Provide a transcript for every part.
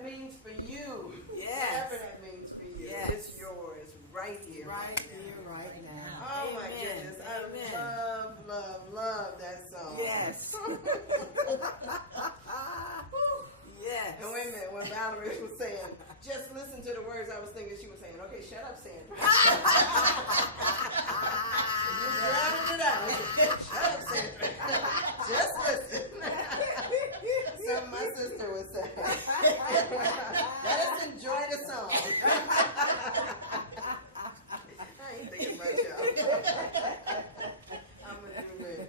that means for you. Yes. Whatever that means for you. Yes. It's yours right here. Right here, right now. Oh my Amen. goodness. Amen. I love that song. Yes. Yes. And wait a minute, when Valerie was saying, just listen to the words, I was thinking she was saying, okay, shut up, Sandra. You drowning it out. Shut up, Sandra. Just listen. So my sister would say, let us enjoy the song. I ain't thinking about y'all. I'm going to do it.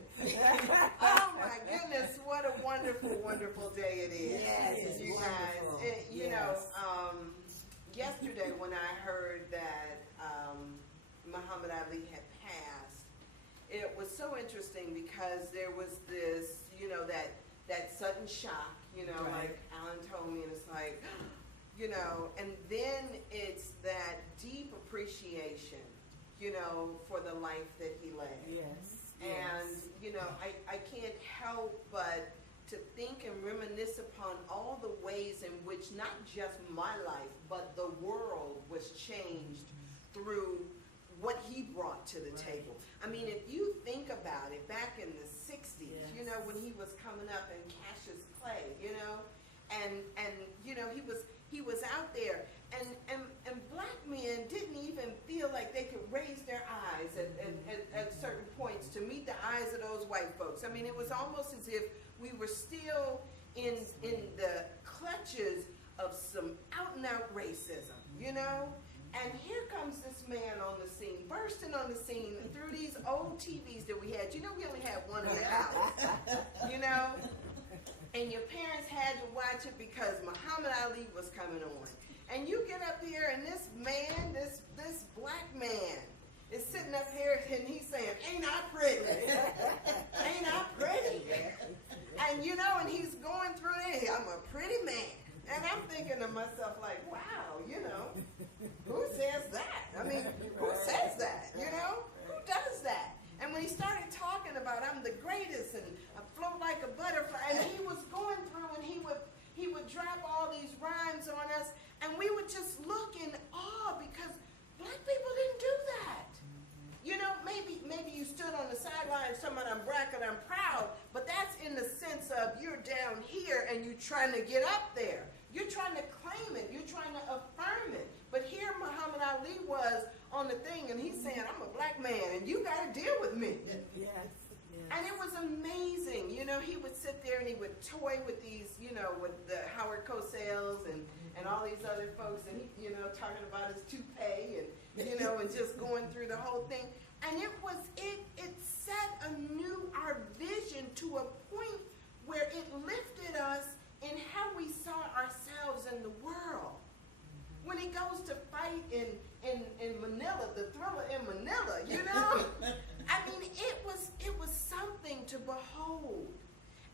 Oh my goodness, what a wonderful, wonderful day it is. Yes, it's you wonderful. guys. You know, yesterday when I heard that Muhammad Ali had passed, it was so interesting because there was this, you know, that sudden shock, you know, Right. like Alan told me, and it's like, you know, and then it's that deep appreciation, you know, for the life that he led. Yes. And, you know, I can't help but to think and reminisce upon all the ways in which not just my life, but the world was changed through what he brought to the table. I mean, if you think about it, back in the 60s, Yes. you know, when he was coming up in Cassius Clay, you know, and you know, he was out there, and black men didn't even feel like they could raise their eyes at certain points to meet the eyes of those white folks. I mean, it was almost as if we were still in the clutches of some out and out racism, you know? And here comes this man on the scene, bursting on the scene through these old TVs that we had. You know, we only had one in the house, you know? And your parents had to watch it because Muhammad Ali was coming on. And you get up here and this man, this black man, is sitting up here and he's saying, ain't I pretty? Ain't I pretty? And you know, and he's going through it, I'm a pretty man. And I'm thinking to myself like, wow, you know, who says that? I mean, who says that, you know? Who does that? And when he started talking about I'm the greatest and I float like a butterfly, and he was going through and he would drop all these rhymes on us, and we would just look in awe because black people didn't do that. You know, maybe you stood on the sidelines talking about I'm black and I'm proud, but that's in the sense of you're down here and you're trying to get up there. You're trying to claim it. You're trying to affirm it. But here Muhammad Ali was on the thing, and he's saying, I'm a black man, and you got to deal with me. Yes. And it was amazing. You know, he would sit there and he would toy with these, you know, with the Howard Cosell and all these other folks, and he, you know, talking about his toupee and, you know, and just going through the whole thing. And it set our vision to a point where it lifted us in how we saw ourselves in the world. When he goes to fight in Manila, the Thriller in Manila, you know? I mean, it was something to behold.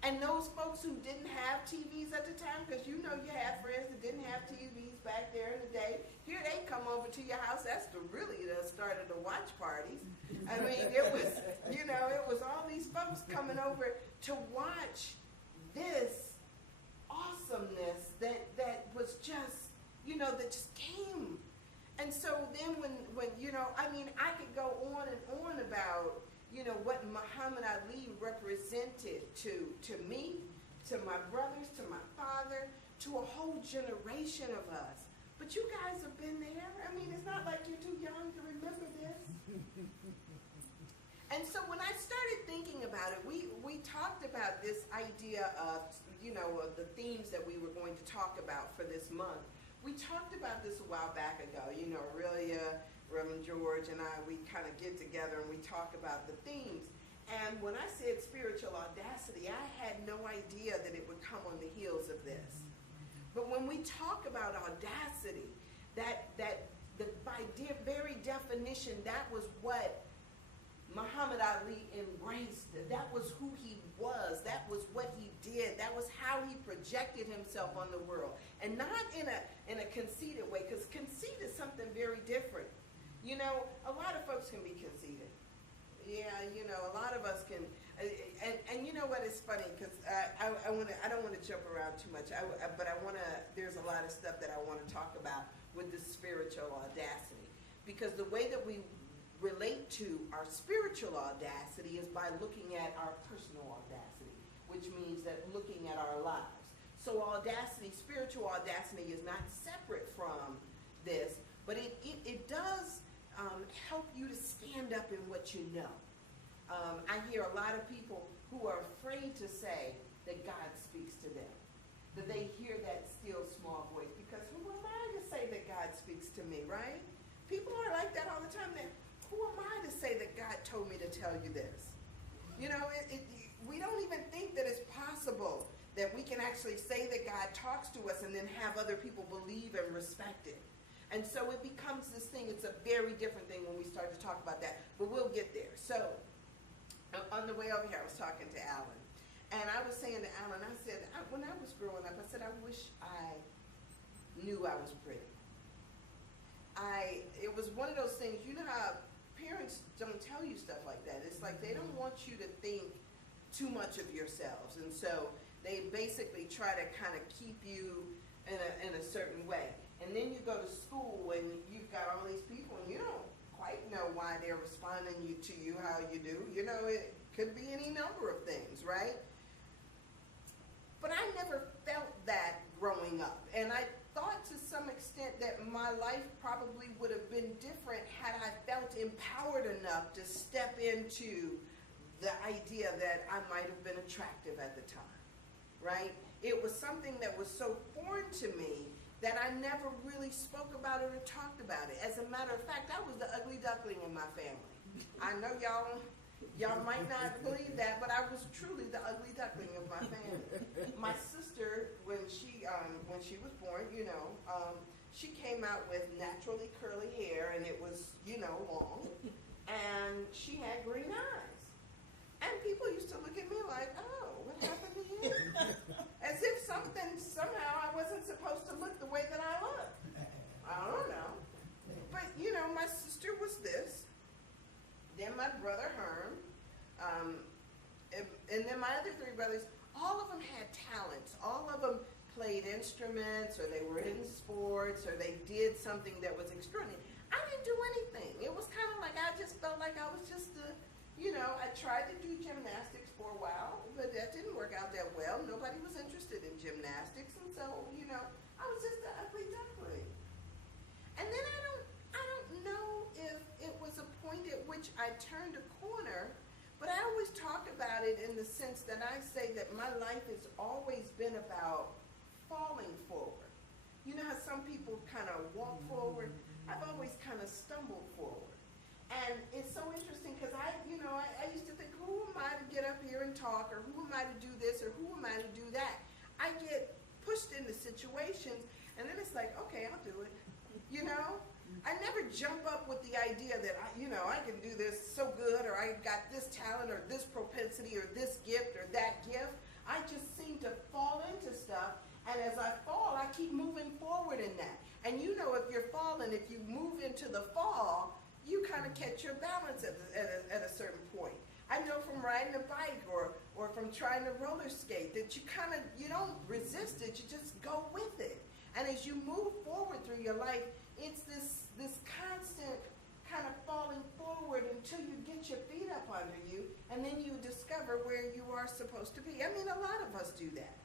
And those folks who didn't have TVs at the time, because you know you had friends that didn't have TVs back there in the day, here they come over to your house. That's really the start of the watch parties. I mean, it was, you know, it was all these folks coming over to watch this awesomeness that was just, you know, that just came. And so then when you know, I mean, I could go on and on about, you know, what Muhammad Ali represented to me, to my brothers, to my father, to a whole generation of us. But you guys have been there. I mean, it's not like you're too young to remember this. And so when I started thinking about it, we talked about this idea of, you know, of the themes that we were going to talk about for this month. We talked about this a while back ago. You know, Aurelia, Reverend George, and I, we kind of get together and we talk about the themes. And when I said spiritual audacity, I had no idea that it would come on the heels of this. But when we talk about audacity, that by very definition, that was what Muhammad Ali embraced. That was who he was. That was what he did. That was how he projected himself on the world. And not in a conceited way, because conceit is something very different. You know, a lot of folks can be conceited. Yeah, you know, a lot of us can. And you know what is funny, because I don't want to jump around too much, but I want to, there's a lot lot of stuff that I want to talk about with the spiritual audacity. Because the way that we relate to our spiritual audacity is by looking at our personal audacity, which means that looking at our lives. So audacity, spiritual audacity, is not separate from this, but it does help you to stand up in what you know. I hear a lot of people who are afraid to say that God speaks to them, that they hear that still small voice, because who am I to say that God speaks to me, right? People are like that all the time. Who am I to say that God told me to tell you this? You know, we don't even think that it's possible that we can actually say that God talks to us and then have other people believe and respect it. And so it becomes this thing. It's a very different thing when we start to talk about that, but we'll get there. So on the way over here, I was talking to Alan, and I was saying to Alan, I said, when I was growing up, I said, I wish I knew I was pretty. It was one of those things, you know how parents don't tell you stuff like that. It's like they don't want you to think too much of yourselves, and so they basically try to kind of keep you in a certain way. And then you go to school and you've got all these people and you don't quite know why they're responding to you how you do. You know, it could be any number of things, right? But I never felt that growing up. And I thought to some extent that my life probably would have been different had I felt empowered enough to step into the idea that I might have been attractive at the time, right? It was something that was so foreign to me that I never really spoke about it or talked about it. As a matter of fact, I was the ugly duckling in my family. I know y'all might not believe that, but I was truly the ugly duckling of my family. My sister, when she was born, you know, she came out with naturally curly hair, and it was, you know, long, and she had green eyes. And people used to look at me like, oh, what happened to you? As if somehow I wasn't supposed to look the way that I look. I don't know. But, you know, my sister was this. Then my brother Herm. And then my other three brothers, all of them had talents. All of them played instruments, or they were in sports, or they did something that was extraordinary. I didn't do anything. It was kind of like I just felt like I was just you know, I tried to do gymnastics for a while, but that didn't work out that well. Nobody was interested in gymnastics, and so, you know, I was just an ugly duckling. And then I don't know if it was a point at which I turned a corner, but I always talk about it in the sense that I say that my life has always been about falling forward. You know how some people kind of walk forward? I've always kind of stumbled forward. And it's so interesting because I used to think, who am I to get up here and talk, or who am I to do this, or who am I to do that? I get pushed into situations, and then it's like, okay, I'll do it. You know? I never jump up with the idea that, I can do this so good, or I got this talent, or this propensity, or this gift, or that gift. I just seem to fall into stuff, and as I fall, I keep moving forward in that. And you know, if you're falling, if you move into the fall, you kind of catch your balance at a certain point. I know from riding a bike or from trying to roller skate that you don't resist it, you just go with it. And as you move forward through your life, it's this constant kind of falling forward until you get your feet up under you, and then you discover where you are supposed to be. I mean, a lot of us do that.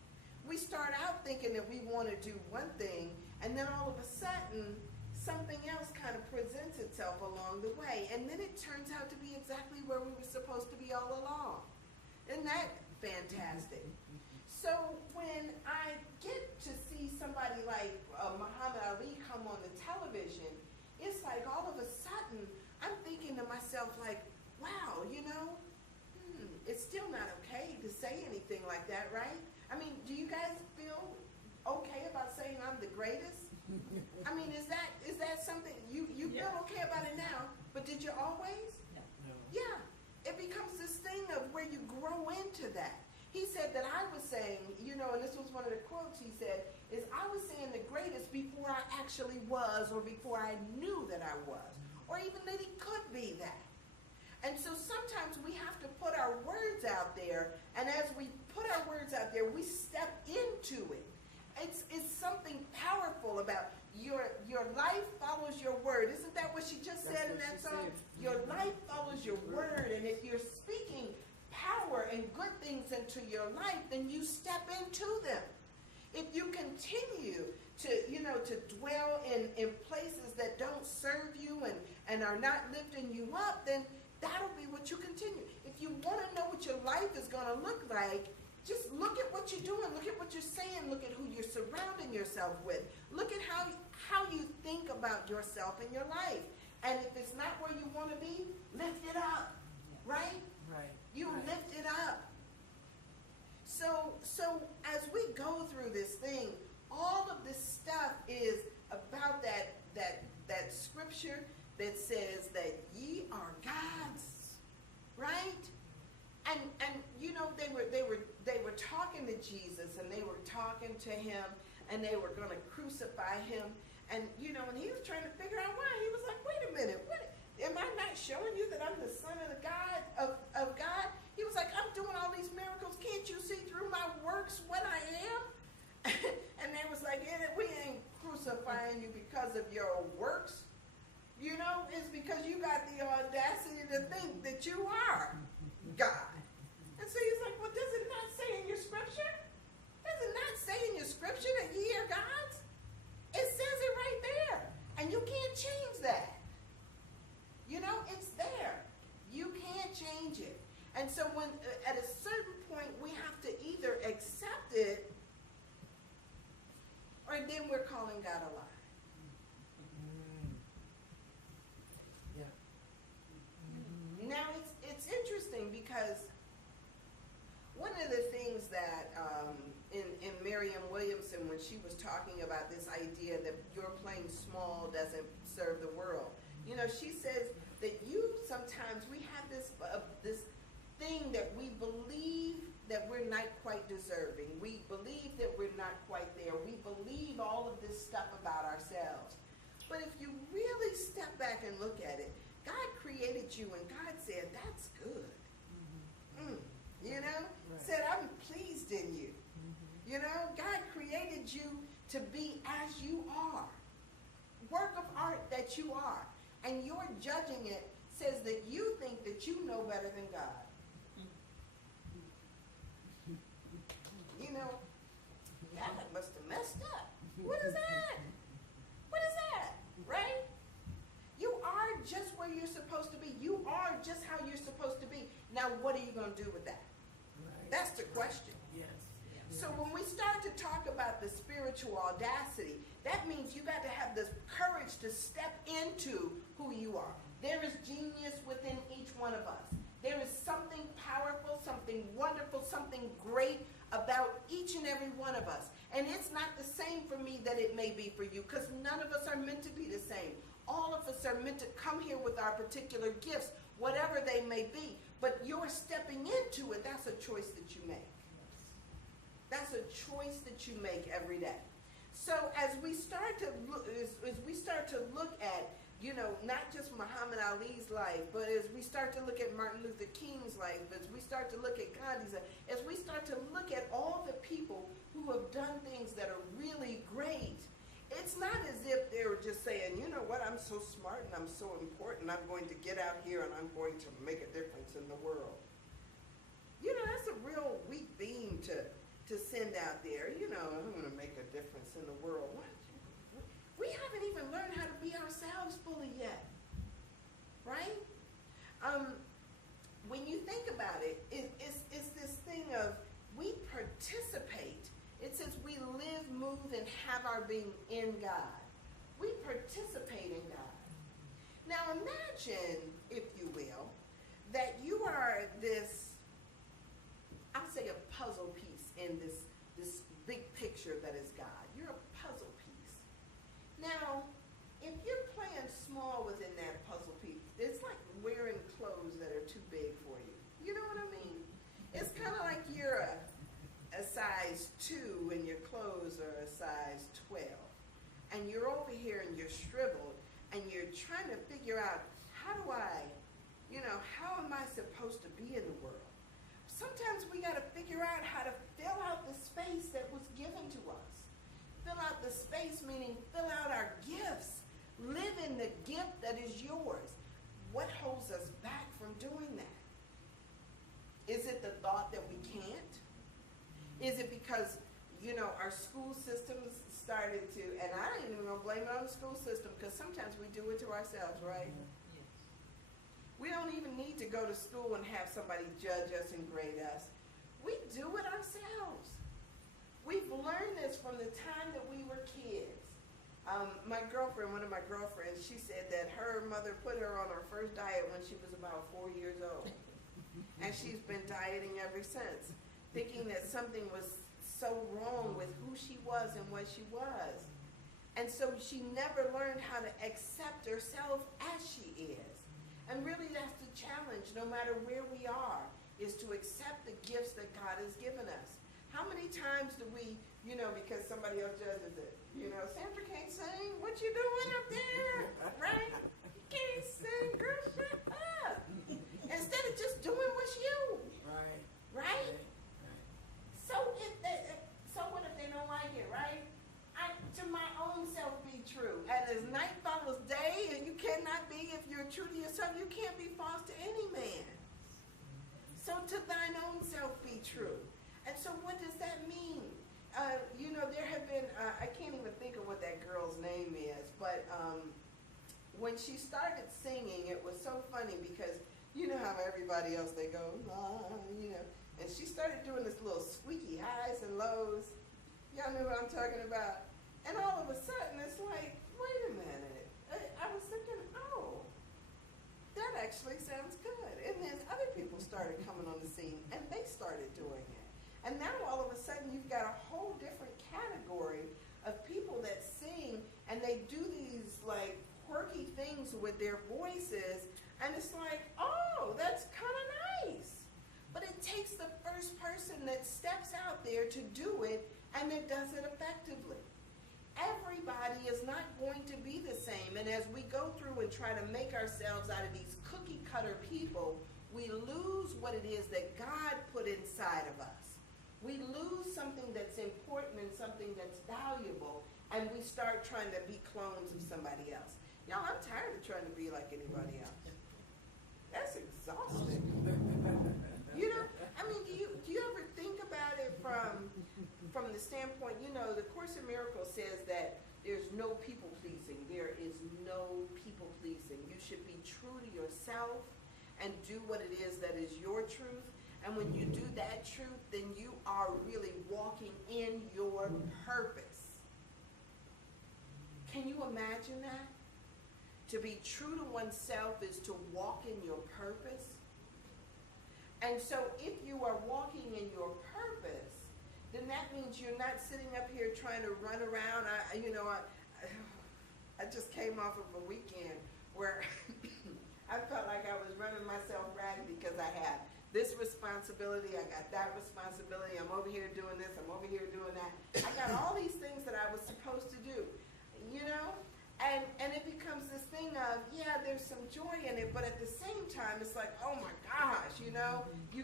We start out thinking that we want to do one thing, and then all of a sudden, something else kind of presents itself along the way, and then it turns out to be exactly where we were supposed to be all along. Isn't that fantastic? So when I get to see somebody like Muhammad Ali come on the television, it's like all of a sudden I'm thinking to myself like, wow, it's still not okay to say anything like that, right? I mean, do you guys feel okay about saying I'm the greatest? I mean, is that something you feel okay about it now, but did you always? No. Yeah. It becomes this thing of where you grow into that. He said that I was saying, and this was one of the quotes he said, is I was saying the greatest before I actually was, or before I knew that I was, or even that he could be that. And so sometimes we have to put our words out there, and as we put our words out there, we step into it. It's something powerful about your life follows your word. Isn't that what she just said in that song? Your life follows your word, and if you're speaking power and good things into your life, then you step into them. If you continue to dwell in places that don't serve you and are not lifting you up, then that'll be what you continue. If you want to know what your life is going to look like, just look at what you're doing. Look at what you're saying. Look at who you're surrounding yourself with. Look at how you think about yourself and your life. And if it's not where you want to be, lift it up, right? Right. You right. lift it up. So as we go through this thing, all of this stuff is about that scripture that says that ye are God's, right? And they were talking to Jesus, and they were talking to him, and they were going to crucify him, and and he was trying to figure out why. He was like, wait a minute, what? Am I not showing you that I'm the son of the God of God? He was like, I'm doing all these miracles. Can't you see through my works what I am? And they was like, yeah, we ain't crucifying you because of your works. It's because you got the audacity to think that you are God. And so he's like, well, does it not say in your scripture? Does it not say in your scripture that ye are God's? It says it right there. And you can't change that. It's there. You can't change it. And so when at a certain point we have to either accept it, or then we're calling God a lie. Yeah. Now it's interesting because one of the things that in Marianne Williamson, when she was talking about this idea that your playing small doesn't serve the world, she says that sometimes we have this thing that we believe that we're not quite deserving. We believe that we're not quite there. We believe all of this stuff about ourselves. But if you really step back and look at it, God created you, and God said, that's good. Right. Said, I'm pleased in you. God created you to be as you are. Work of art that you are. And you're judging it says that you think that you know better than God. God must have messed up. What is that? What is that? Right? You are just where you're supposed to be. You are just how you're supposed to be. Now, what are you going to do with that? Right. That's the question. Yes. So when we start to talk about the spiritual audacity, that means you got to have the courage to step into who you are. There is genius within each one of us. There is something powerful, something wonderful, something great about each and every one of us. And it's not the same for me that it may be for you, because none of us are meant to be the same. All of us are meant to come here with our particular gifts, whatever they may be. But you're stepping into it. That's a choice that you make. That's a choice that you make every day. So as we start to look at, not just Muhammad Ali's life, but as we start to look at Martin Luther King's life, as we start to look at Gandhi's life, as we start to look at all the people who have done things that are really great, it's not as if they were just saying, you know what, I'm so smart and I'm so important, I'm going to get out here and I'm going to make a difference in the world. That's a real weak beam to send out there. I'm going to make a difference in the world. What? We haven't even learned how to be ourselves fully yet, right? When you think about it, it's this thing of we participate. It says we live, move, and have our being in God. We participate in God. Now imagine, if you will, that you are this, I'll say a puzzle piece in this big picture that is God. You're a puzzle piece. Now, if you're playing small within that puzzle piece, it's like wearing clothes that are too big for you. You know what I mean? It's kind of like you're a size 2 and your clothes are a size 12. And you're over here and you're shriveled and you're trying to figure out, how am I supposed to be in the world? Sometimes we got to figure out how to fill out the space that was given to us. Fill out out the space, meaning fill out our gifts. Live in the gift that is yours. What holds us back from doing that? Is it the thought that we can't? Is it because, our school systems started to, and I ain't even gonna blame it on the school system, because sometimes we do it to ourselves, right? Yes. We don't even need to go to school and have somebody judge us and grade us. We do it ourselves. We've learned this from the time that we were kids. One of my girlfriends, she said that her mother put her on her first diet when she was about 4 years old. And she's been dieting ever since, thinking that something was so wrong with who she was and what she was. And so she never learned how to accept herself as she is. And really that's the challenge, no matter where we are, is to accept the gifts that God has given us. How many times do we, because somebody else judges it, Sandra can't sing, what you doing up there, right? You can't sing, girl, shut up. Instead of just doing what's you, right? So what if they don't like it, right? To my own self be true. And as night follows day, and you cannot be, if you're true to yourself, you can't be false to any man. So to thine own self be true. And so what does that mean? There have been, I can't even think of what that girl's name is, but when she started singing, it was so funny because you know how everybody else, they go, and she started doing this little squeaky highs and lows. Y'all know what I'm talking about? And all of a sudden, it's like, wait a minute. I was thinking, oh, that actually sounds good. And then other people started coming on the scene, and they started doing it. And now all of a sudden, you've got a whole different category of people that sing, and they do these, like, quirky things with their voices, and it's like, oh, that's kind of nice. But it takes the first person that steps out there to do it, and that does it effectively. Everybody is not going to be the same, and as we go through and try to make ourselves out of these cookie cutter people, we lose what it is that God put inside of us. We lose something that's important and something that's valuable, and we start trying to be clones of somebody else. Y'all, I'm tired of trying to be like anybody else. That's exhausting. Do you ever think about it from the standpoint, the Course in Miracles says that there's no people pleasing. There is no people pleasing. You should be true to yourself and do what it is that is your truth. And when you do that truth, then you are really walking in your purpose. Can you imagine that? To be true to oneself is to walk in your purpose. And so if you are walking in your purpose, then that means you're not sitting up here trying to run around. I just came off of a weekend where I felt like I was running myself ragged because I had this responsibility, I got that responsibility, I'm over here doing this, I'm over here doing that. I got all these things that I was supposed to do, And it becomes this thing of, there's some joy in it, but at the same time, it's like, oh my gosh, you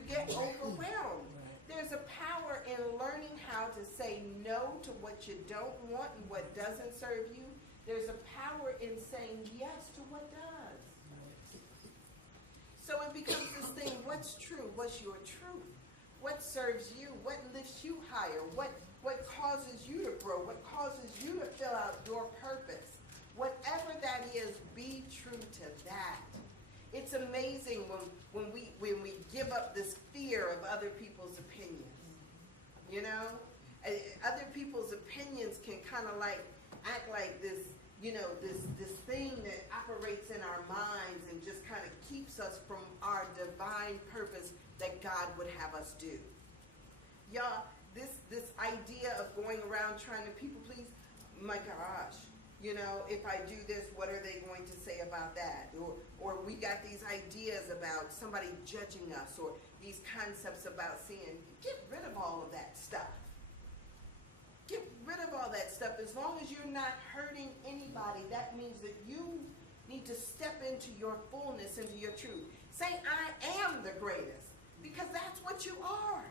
get overwhelmed. There's a power in learning how to say no to what you don't want and what doesn't serve you. There's a power in saying yes to what does. So it becomes this thing, what's true? What's your truth? What serves you? What lifts you higher? What causes you to grow? What causes you to fill out your purpose? Whatever that is, be true to that. It's amazing when we give up this fear of other people's opinions. Other people's opinions can kind of like act like this, this thing that operates in our minds and just kind of keeps us from our divine purpose that God would have us do. Y'all, this idea of going around trying to people please, my gosh. If I do this, what are they going to say about that? Or we got these ideas about somebody judging us, or these concepts about sin. Get rid of all of that stuff. Get rid of all that stuff. As long as you're not hurting anybody, that means that you need to step into your fullness, into your truth. Say, I am the greatest, because that's what you are.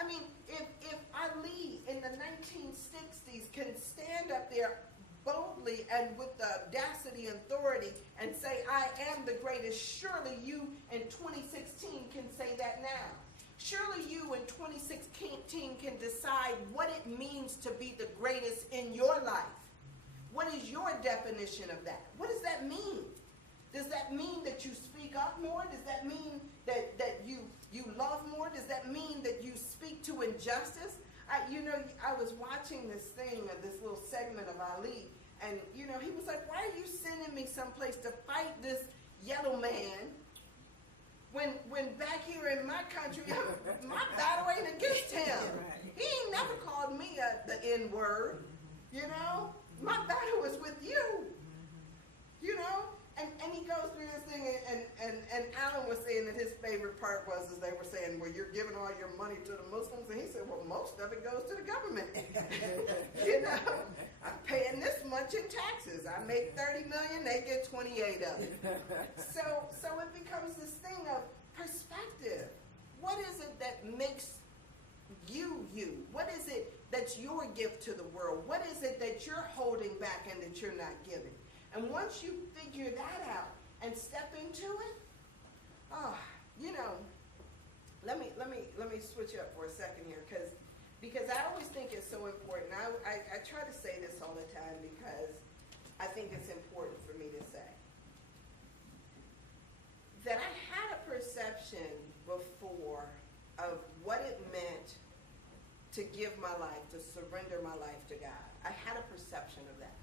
I mean, if Ali in the 1960s can stand up there boldly and with the audacity and authority and say, I am the greatest, surely you in 2016 can say that now. Surely you in 2016 can decide what it means to be the greatest in your life. What is your definition of that? What does that mean? Does that mean that you speak up more? Does that mean that you love more? Does that mean that you speak to injustice? I was watching this thing, this little segment of Ali, and, he was like, why are you sending me someplace to fight this yellow man when back here in my country, my battle ain't against him. Right. He ain't never called me the N-word, My battle is with you, And he goes through this thing, and Alan was saying that his favorite part was as they were saying, well, you're giving all your money to the Muslims. And he said, well, most of it goes to the government. I'm paying this much in taxes. I make $30 million, they get 28 of it. So it becomes this thing of perspective. What is it that makes you you? What is it that's your gift to the world? What is it that you're holding back and that you're not giving? And once you figure that out and step into it, let me switch up for a second here because I always think it's so important. I try to say this all the time because I think it's important for me to say that I had a perception before of what it meant to give my life, to surrender my life to God. I had a perception of that.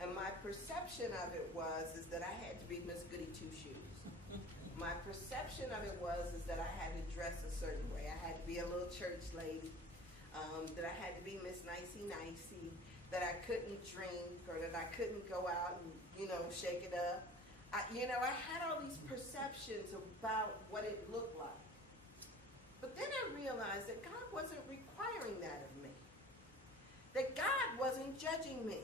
And my perception of it is that I had to be Miss Goody Two-Shoes. My perception of it is that I had to dress a certain way. I had to be a little church lady, that I had to be Miss Nicey-Nicey, that I couldn't drink or that I couldn't go out and, shake it up. I had all these perceptions about what it looked like. But then I realized that God wasn't requiring that of me. That God wasn't judging me.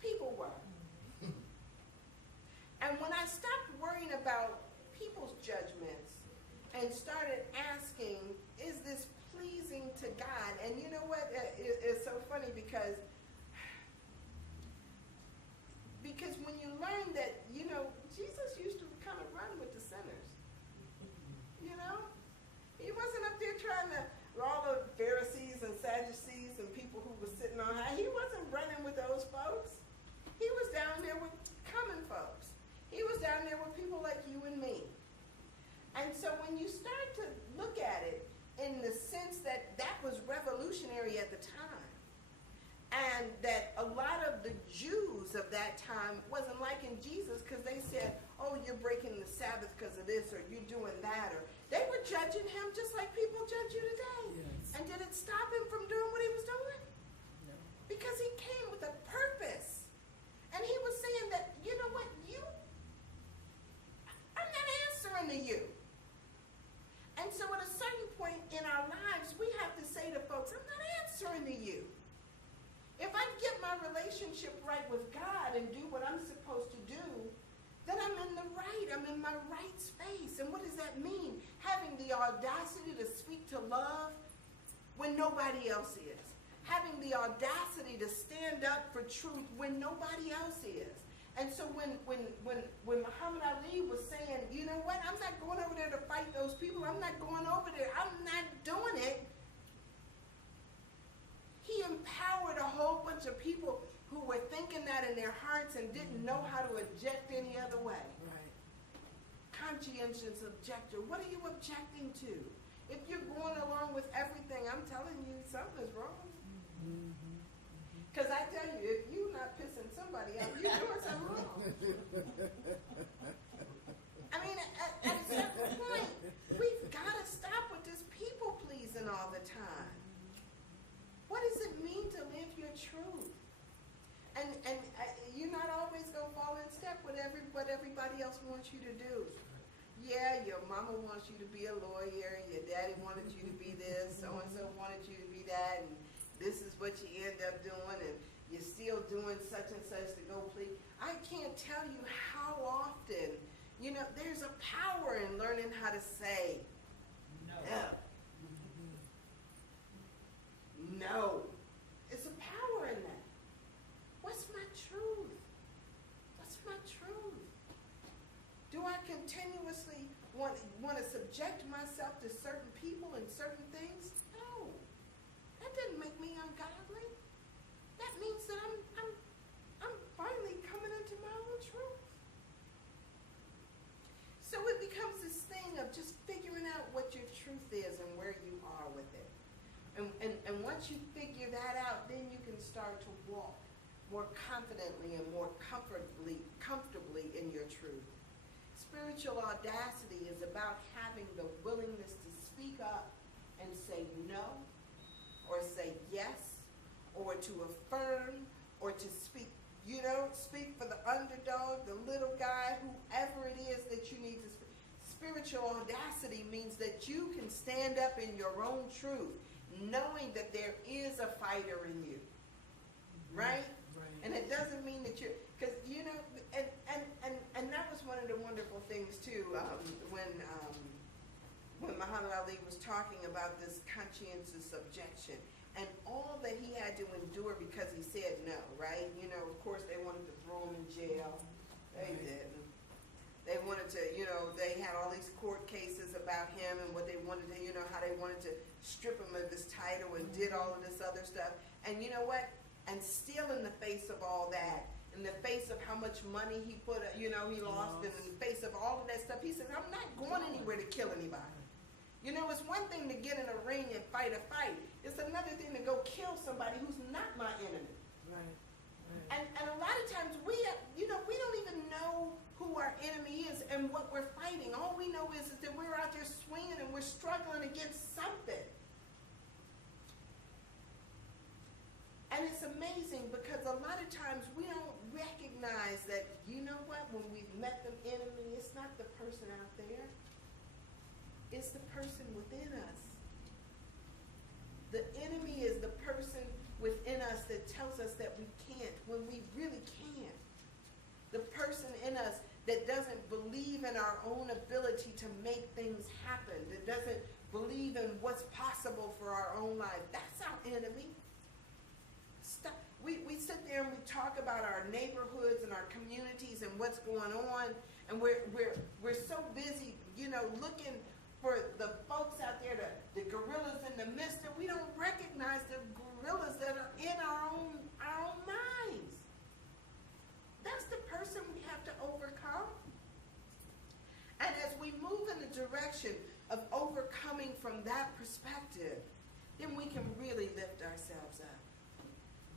People were. And when I stopped worrying about people's judgments and started asking, is this pleasing to God? And you know what? It's so funny because when you learn that, Jesus used to kind of run with the sinners. He wasn't up there trying to, all the Pharisees and Sadducees and people who were sitting on high, he wasn't running with those folks. He was down there with common folks. He was down there with people like you and me. And so when you start to look at it in the sense that that was revolutionary at the time, and that a lot of the Jews of that time wasn't liking Jesus because they said, oh, you're breaking the Sabbath because of this, or you're doing that, or they were judging him just like people judge you today. Yes. And did it stop him from doing what he was doing? No. Because he came with a purpose. And he was saying that, you know what, I'm not answering to you. And so at a certain point in our lives, we have to say to folks, I'm not answering to you. If I get my relationship right with God and do what I'm supposed to do, then I'm in the right. I'm in my right space. And what does that mean? Having the audacity to speak to love when nobody else is. Having the audacity to stand up for truth when nobody else is. And so when Muhammad Ali was saying, you know what, I'm not going over there to fight those people. I'm not going over there. I'm not doing it. He empowered a whole bunch of people who were thinking that in their hearts and didn't know how to object any other way. Right. Conscientious objector. What are you objecting to? If you're going along with everything, I'm telling you, something's wrong. Because I tell you, if you're not pissing somebody off, you're doing something wrong. I mean, at a certain point, we've got to stop with this people-pleasing all the time. What does it mean to live your truth? And you're not always going to fall in step with what everybody else wants you to do. Yeah, your mama wants you to be a lawyer, your daddy wanted you to be this, so-and-so wanted you to be that, and this is what you end up doing, and you're still doing such and such to go please. I can't tell you how often, there's a power in learning how to say no. No. It's a power in that. What's my truth? What's my truth? Do I continuously want to subject myself to certain people and certain things? No. That doesn't make me ungodly. That means that I'm finally coming into my own truth. So it becomes this thing of just figuring out what your truth is and where you are with it. And once you figure that out, then you can start to walk more confidently and more comfortably in your truth. Spiritual audacity is about having the willingness to speak up and say no, or say yes, or to affirm, or to speak, speak for the underdog, the little guy, whoever it is that you need to speak. Spiritual audacity means that you can stand up in your own truth, knowing that there is a fighter in you, right? Right. And it doesn't mean that you're, because and that was one of the wonderful things too, when Muhammad Ali was talking about this conscientious objection and all that he had to endure because he said no, right? Of course they wanted to throw him in jail. They didn't. They wanted to, they had all these court cases about him and what they wanted to, how they wanted to strip him of his title and did all of this other stuff. And you know what? And still in the face of all that, in the face of how much money he put, he lost, and in the face of all of that stuff, he said, I'm not going anywhere to kill anybody. It's one thing to get in a ring and fight a fight. It's another thing to go kill somebody who's not my enemy. Right. And a lot of times we don't even know who our enemy is and what we're fighting. All we know is that we're out there swinging and we're struggling against something. And it's amazing because a lot of times we don't recognize that, when we've met the enemy, it's not the person out there. It's the person within us. The enemy is the person within us that tells us that we can't when we really can't. The person in us that doesn't believe in our own ability to make things happen, that doesn't believe in what's possible for our own life. That's our enemy. Stop. We sit there and we talk about our neighborhoods and our communities and what's going on, and we're so busy, looking for the folks out there, the gorillas in the midst, that we don't recognize the gorillas that are in our own minds. That's the person we have to overcome. And as we move in the direction of overcoming from that perspective, then we can really lift ourselves up.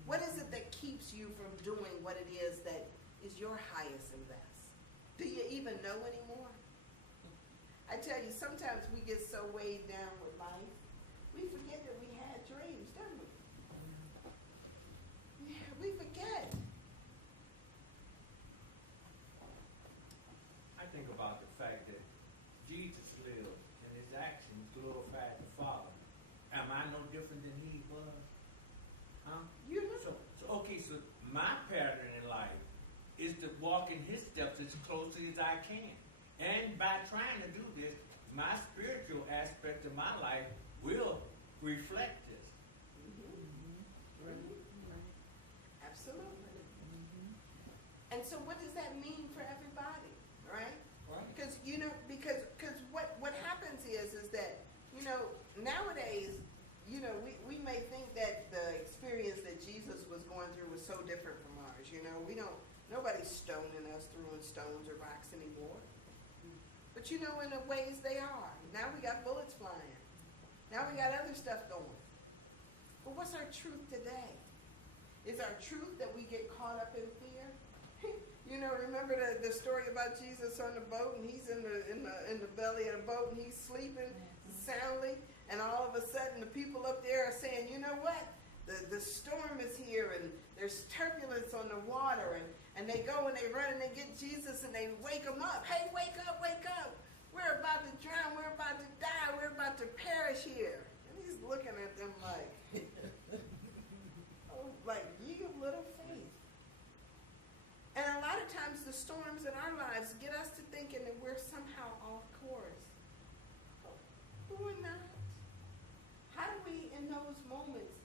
What is it that keeps you from doing what it is that is your highest and best? Do you even know anymore? I tell you, sometimes we get so weighed down with life, we forget that we had dreams, don't we? Yeah, we forget. I think about the fact that Jesus lived and his actions glorified the Father. Am I no different than he was? Huh? So my pattern in life is to walk in his steps as closely as I can. And by trying to do this, my spiritual aspect of my life will reflect this. Absolutely. And so what does that mean for everybody, right? Because what happens is that, nowadays, we may think that the experience that Jesus was going through was so different from ours. Nobody's stoning us, throwing stones or rocks anymore. But in the ways they are. Now we got bullets flying. Now we got other stuff going. But what's our truth today? Is our truth that we get caught up in fear? Remember the story about Jesus on the boat, and he's in the belly of the boat, and he's sleeping soundly, and all of a sudden the people up there are saying, you know what? The storm is here, and there's turbulence on the water, and they go and they run and they get Jesus and they wake him up. Hey, wake up, wake up. We're about to drown. We're about to die. We're about to perish here. And he's looking at them like, oh, like, you little faith. And a lot of times the storms in our lives get us to thinking that we're somehow off course. But we're not. How do we, in those moments,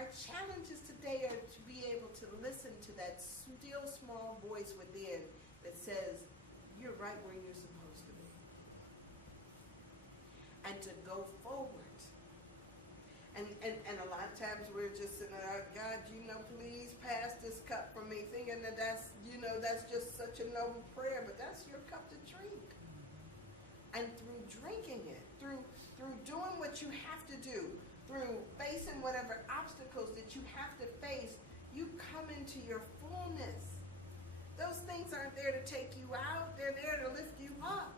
our challenges today are to be able to listen to that still small voice within that says, you're right where you're supposed to be. And to go forward. And a lot of times we're just sitting there, God, please pass this cup from me, thinking that that's just such a noble prayer, but that's your cup to drink. And through drinking it, through doing what you have to do, through facing whatever obstacles that you have to face, you come into your fullness. Those things aren't there to take you out, they're there to lift you up.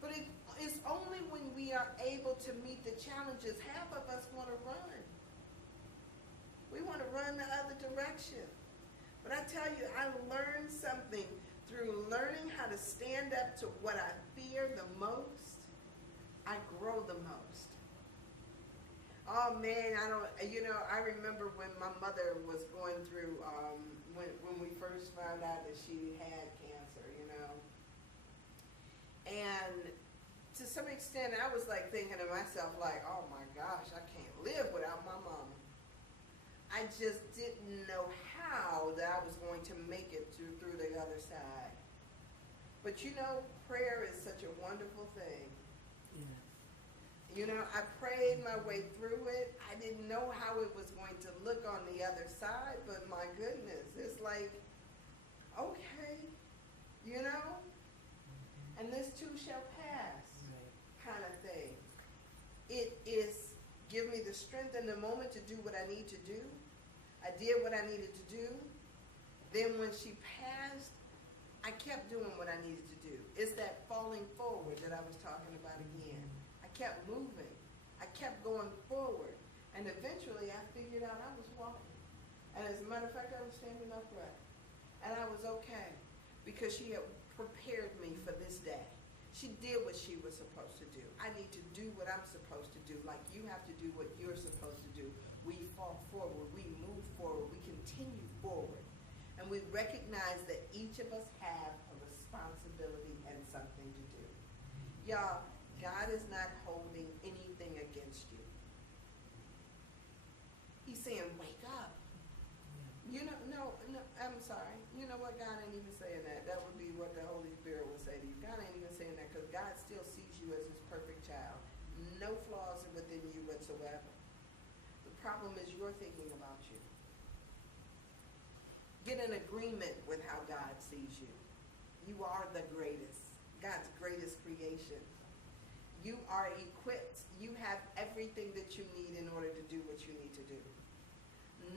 But it's only when we are able to meet the challenges. Half of us want to run. We want to run the other direction. But I tell you, I learned something through learning how to stand up to what I fear the most. I grow the most. Oh man, I remember when my mother was going through, when we first found out that she had cancer, And to some extent, I was like thinking to myself, like, oh my gosh, I can't live without my mama. I just didn't know how that I was going to make it through the other side. But prayer is such a wonderful thing. Yeah. I prayed my way through it. I didn't know how it was going to look on the other side, but my goodness, it's like, okay, and this too shall pass, kind of thing. It is give me the strength in the moment to do what I need to do. I did what I needed to do. Then when she passed, I kept doing what I needed to do. It's that falling forward that I was talking about again. I kept moving. I kept going forward. And eventually I figured out I was walking. And as a matter of fact, I was standing upright. And I was okay because she had prepared me for this day. She did what she was supposed to do. I need to do what I'm supposed to do, like you have to do what you're supposed to do. We fall forward, we move forward, we continue forward. And we recognize that each of us have a responsibility and something to do. Y'all, God is not holding anything against you. He's saying, wake up. No, I'm sorry. You know what? God ain't even saying that. That would be what the Holy Spirit would say to you. God ain't even saying that because God still sees you as his perfect child. No flaws are within you whatsoever. The problem is you're thinking about you. Get in agreement with how God sees you. You are the greatest. God's greatest creation. You are equipped. You have everything that you need in order to do what you need to do.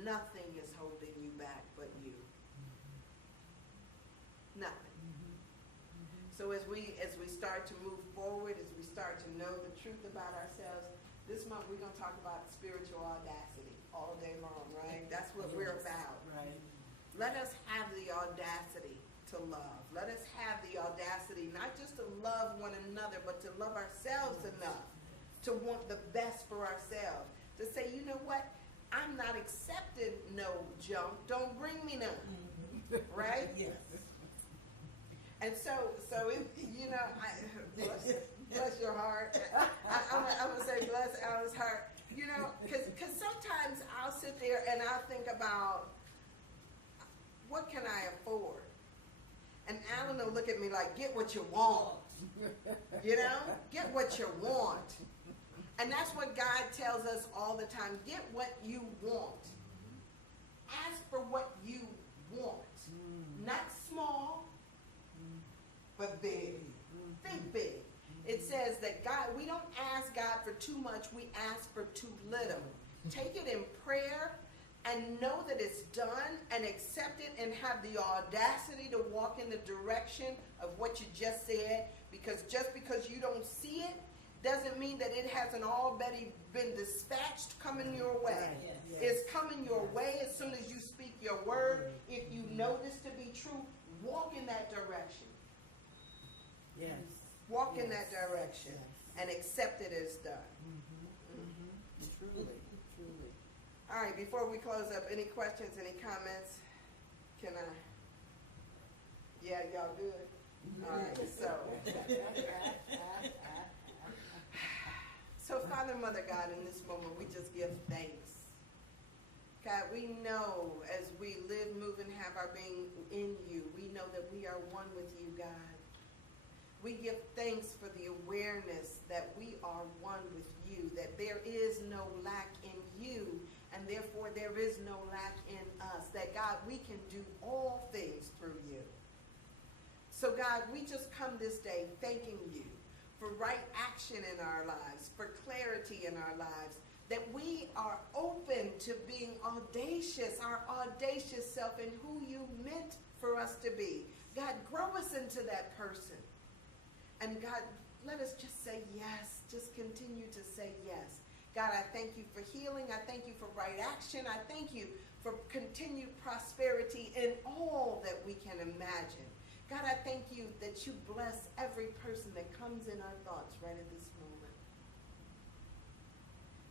Nothing is holding you back but you. Nothing. So as we start to move forward, as we start to know the truth about ourselves, this month we're going to talk about spiritual audacity all day long, right? That's what we're about. Right. Let us have the audacity to love. Let us have the audacity not just to love one another, but to love ourselves enough to want the best for ourselves. To say, you know what? I'm not accepting no junk. Don't bring me none. Right? Yes. And so it, bless your heart. I'm going to say bless Alan's heart. Because sometimes I'll sit there and I'll think about, what can I afford? And Alan will look at me like, get what you want. Get what you want. And that's what God tells us all the time. Get what you want. Ask for what you want. Not small, but big. Think big. It says that God, we don't ask God for too much, we ask for too little. Take it in prayer and know that it's done and accept it and have the audacity to walk in the direction of what you just said, because just because you don't see it doesn't mean that it hasn't already been dispatched coming your way. Yes. It's coming your way as soon as you speak your word. If you know this to be true, walk in that direction. Yes. Walk in that direction and accept it as done. Truly, truly. All right, before we close up, any questions, any comments? Can I? Yeah, y'all good? All right, so Father, Mother God, in this moment, we just give thanks God, we know as we live, move, and have our being in you, we know that we are one with you, God. We give thanks for the awareness that we are one with you, that there is no lack in you, and therefore there is no lack in us, that God, we can do all things through you. So God, we just come this day thanking you for right action in our lives, for clarity in our lives, that we are open to being audacious, our audacious self, and who you meant for us to be. God, grow us into that person. And God, let us just say yes. Just continue to say yes. God, I thank you for healing. I thank you for right action. I thank you for continued prosperity in all that we can imagine. God, I thank you that you bless every person that comes in our thoughts right at this moment.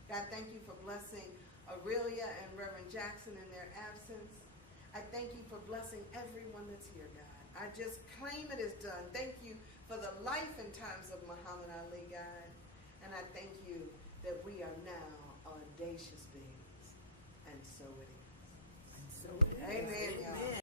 God, thank you for blessing Aurelia and Reverend Jackson in their absence. I thank you for blessing everyone that's here, God. I just claim it is done. Thank you for the life and times of Muhammad Ali, God. And I thank you that we are now audacious beings. And so it is. And so it is. Amen, y'all. Amen.